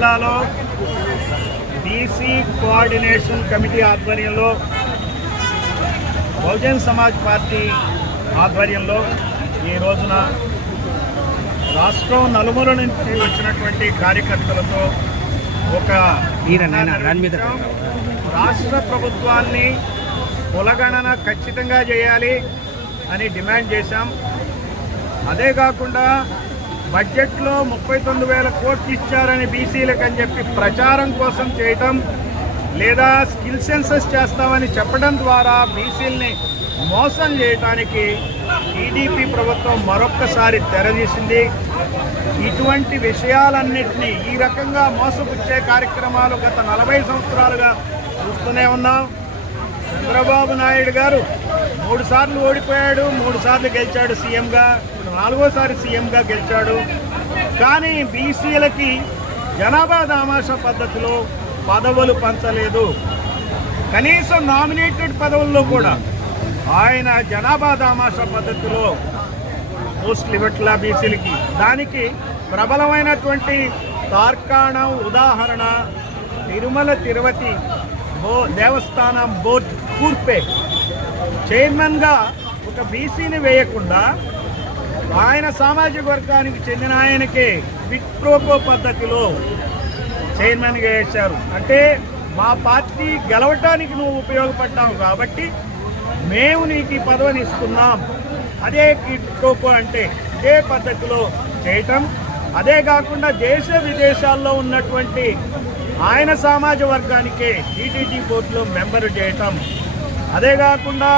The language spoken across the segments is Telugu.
జిల్లాలో బీసీ కోఆర్డినేషన్ కమిటీ ఆధ్వర్యంలో బహుజన్ సమాజ్ పార్టీ ఆధ్వర్యంలో ఈ రోజున రాష్ట్రం నలుమూల నుంచి వచ్చినటువంటి కార్యకర్తలతో ఒక రాష్ట్ర ప్రభుత్వాన్ని కులగణన ఖచ్చితంగా చేయాలి అని డిమాండ్ చేశాం. అదే కాకుండా బడ్జెట్లో ముప్పై తొమ్మిది వేల కోట్లు ఇచ్చారని బీసీలకు అని చెప్పి ప్రచారం కోసం చేయటం లేదా స్కిల్ సెన్సస్ చేస్తామని చెప్పడం ద్వారా బీసీలని మోసం చేయటానికి టీడీపీ ప్రభుత్వం మరొక్కసారి తెరదీసింది. ఇటువంటి విషయాలన్నింటినీ ఈ రకంగా మోసపుచ్చే కార్యక్రమాలు గత నలభై సంవత్సరాలుగా చూస్తూనే ఉన్నాం. చంద్రబాబు నాయుడు గారు మూడు సార్లు ఓడిపోయాడు మూడు సార్లు గెలిచాడు సీఎంగా నాలుగోసారి సీఎంగా గెలిచాడు. కానీ బీసీలకి జనాభా దామాష పద్ధతిలో పదవులు పంచలేదు. కనీసం నామినేటెడ్ పదవుల్లో కూడా ఆయన జనాభా దామాష పద్ధతిలో పోస్టులు ఇవ్వట్లా బీసీలకి. దానికి ప్రబలమైనటువంటి తార్కాణం ఉదాహరణ తిరుమల తిరుపతి బో దేవస్థానం బోర్డు. కూర్పే. చైర్మన్గా ఒక బీసీని వేయకుండా ఆయన సామాజిక వర్గానికి చెందిన ఆయనకే విట్ప్రోకో పద్ధతిలో చైర్మన్గా వేశారు. అంటే మా పార్టీ గెలవటానికి నువ్వు ఉపయోగపడ్డావు కాబట్టి మేము నీకు ఈ పదవిని ఇస్తున్నాం. అదే కిట్ప్రోకో అంటే ఇదే పద్ధతిలో చేయటం. అదే కాకుండా దేశ విదేశాల్లో ఉన్నటువంటి ఆయన సమాజ వర్గానికే టీటీడీ బోర్డులో మెంబరు చేయటం. అదే కాకుండా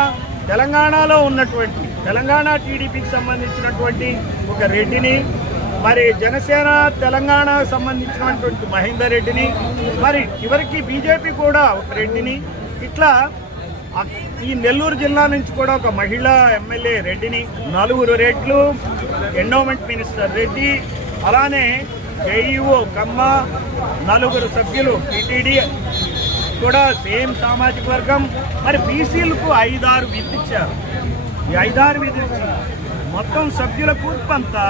తెలంగాణలో ఉన్నటువంటి తెలంగాణ టీడీపీకి సంబంధించినటువంటి ఒక రెడ్డిని మరి జనసేన తెలంగాణ సంబంధించినటువంటి మహేందర్ రెడ్డిని మరి చివరికి బీజేపీ కూడా ఒక రెడ్డిని ఇట్లా ఈ నెల్లూరు జిల్లా నుంచి కూడా ఒక మహిళా ఎమ్మెల్యే రెడ్డిని నలుగురు రెడ్లు ఎండోమెంట్ మినిస్టర్ రెడ్డి అలానే జేఈఓ కమ్మ నలుగురు సభ్యులు టీటీడీ కూడా సేమ్ సామాజిక వర్గం. మరి బీసీలకు ఐదారు విధించారు ఈ ఐదారు విధించి మొత్తం సభ్యుల కూర్పంతా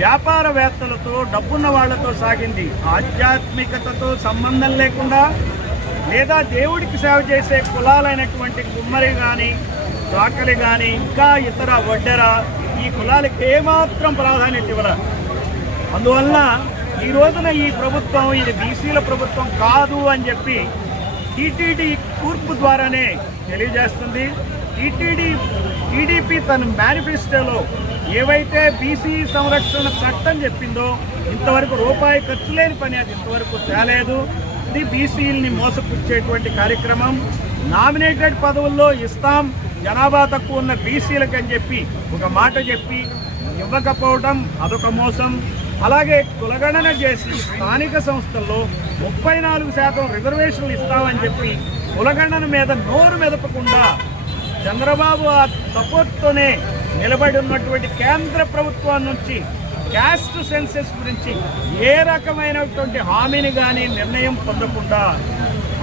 వ్యాపారవేత్తలతో డబ్బున్న వాళ్ళతో సాగింది. ఆధ్యాత్మికతతో సంబంధం లేకుండా లేదా దేవుడికి సేవ చేసే కులాలైనటువంటి కుమ్మరి కానీ చాకలి కానీ ఇంకా ఇతర వడ్డెర ఈ కులాలకి ఏమాత్రం ప్రాధాన్యత ఇవ్వరా అందువల్ల ఈ రోజున ఈ ప్రభుత్వం ఇది బీసీల ప్రభుత్వం కాదు అని చెప్పి టీటీడీ కూర్పు ద్వారానే తెలియజేస్తుంది. టీటీడీ టీడీపీ తన మేనిఫెస్టోలో ఏవైతే బీసీ సంరక్షణ చట్టం చెప్పిందో ఇంతవరకు రూపాయి ఖర్చు లేని పని అది ఇంతవరకు తేలేదు. ఇది బీసీలని మోసపుచ్చేటువంటి కార్యక్రమం. నామినేటెడ్ పదవుల్లో ఇస్తాం జనాభా తక్కువ ఉన్న బీసీలకు అని చెప్పి ఒక మాట చెప్పి ఇవ్వకపోవడం అదొక మోసం. అలాగే కులగణన చేసి స్థానిక సంస్థల్లో ముప్పై నాలుగు శాతం రిజర్వేషన్లు ఇస్తామని చెప్పి కులగణన మీద నోరు మెదపకుండా చంద్రబాబు ఆ సపోర్ట్తోనే నిలబడి ఉన్నటువంటి కేంద్ర ప్రభుత్వం నుంచి క్యాస్ట్ సెన్సెస్ గురించి ఏ రకమైనటువంటి హామీని కానీ నిర్ణయం పొందకుండా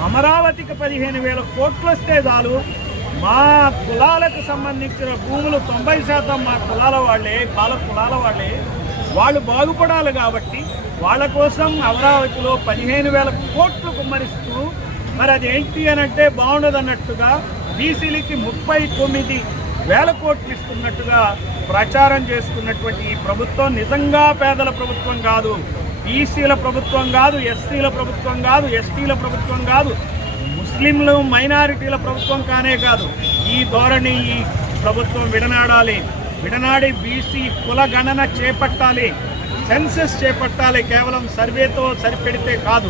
అమరావతికి పదిహేను వేల కోట్లు వస్తే చాలు. మా కులాలకు సంబంధించిన భూములు తొంభై శాతం మా కులాల వాళ్ళే పాల కులాల వాళ్ళే. వాళ్ళు బాగుపడాలి కాబట్టి వాళ్ళ కోసం అమరావతిలో పదిహేను వేల కోట్లు కుమ్మరిస్తూ మరి అది ఏంటి అని అంటే బాగుండదు అన్నట్టుగా బీసీలకి ముప్పై తొమ్మిది వేల కోట్లు ఇస్తున్నట్టుగా ప్రచారం చేసుకున్నటువంటి ఈ ప్రభుత్వం నిజంగా పేదల ప్రభుత్వం కాదు. బీసీల ప్రభుత్వం కాదు ఎస్సీల ప్రభుత్వం కాదు ఎస్టీల ప్రభుత్వం కాదు ముస్లింలు మైనారిటీల ప్రభుత్వం కానే కాదు. ఈ ధోరణి ఈ ప్రభుత్వం విడనాడాలి. విడనాడి బీసీ కుల గణన చేపట్టాలి సెన్సెస్ చేపట్టాలి కేవలం సర్వేతో సరిపెడితే కాదు.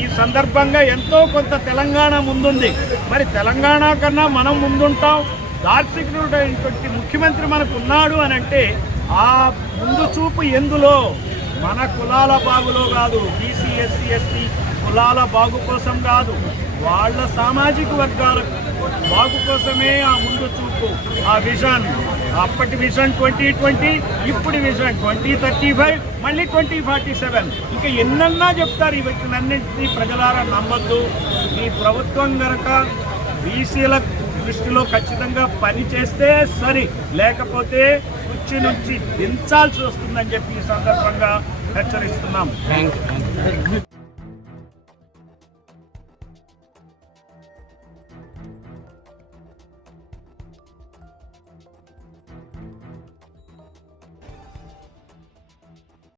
ఈ సందర్భంగా ఎంతో కొంత తెలంగాణ ముందుంది. మరి తెలంగాణ కన్నా మనం ముందుంటాం? దార్శకుడైనటువంటి ముఖ్యమంత్రి మనకు ఉన్నాడు అని అంటే ఆ ముందు చూపు ఎందులో? మన కులాల బాగులో కాదు బీసీ ఎస్సీ ఎస్టీ కులాల బాగు కోసం కాదు. వాళ్ళ సామాజిక వర్గాల బాగు కోసమే ఆ ముందు చూపు ఆ విజన్. అప్పటి విజన్ ట్వంటీ ట్వంటీ ఇప్పుడు విజన్ ట్వంటీ థర్టీ ఫైవ్ మళ్ళీ ట్వంటీ ఫార్టీ సెవెన్. ఇంకా ఎన్నన్నా చెప్తారు ఈ వ్యక్తులన్నింటినీ ప్రజలారా నమ్మద్దు. ఈ ప్రభుత్వం గనక బీసీల దృష్టిలో ఖచ్చితంగా పని చేస్తే సరి లేకపోతే కుర్చీ నుంచి దించాల్సి వస్తుందని చెప్పి ఈ సందర్భంగా హెచ్చరిస్తున్నాం. Thank you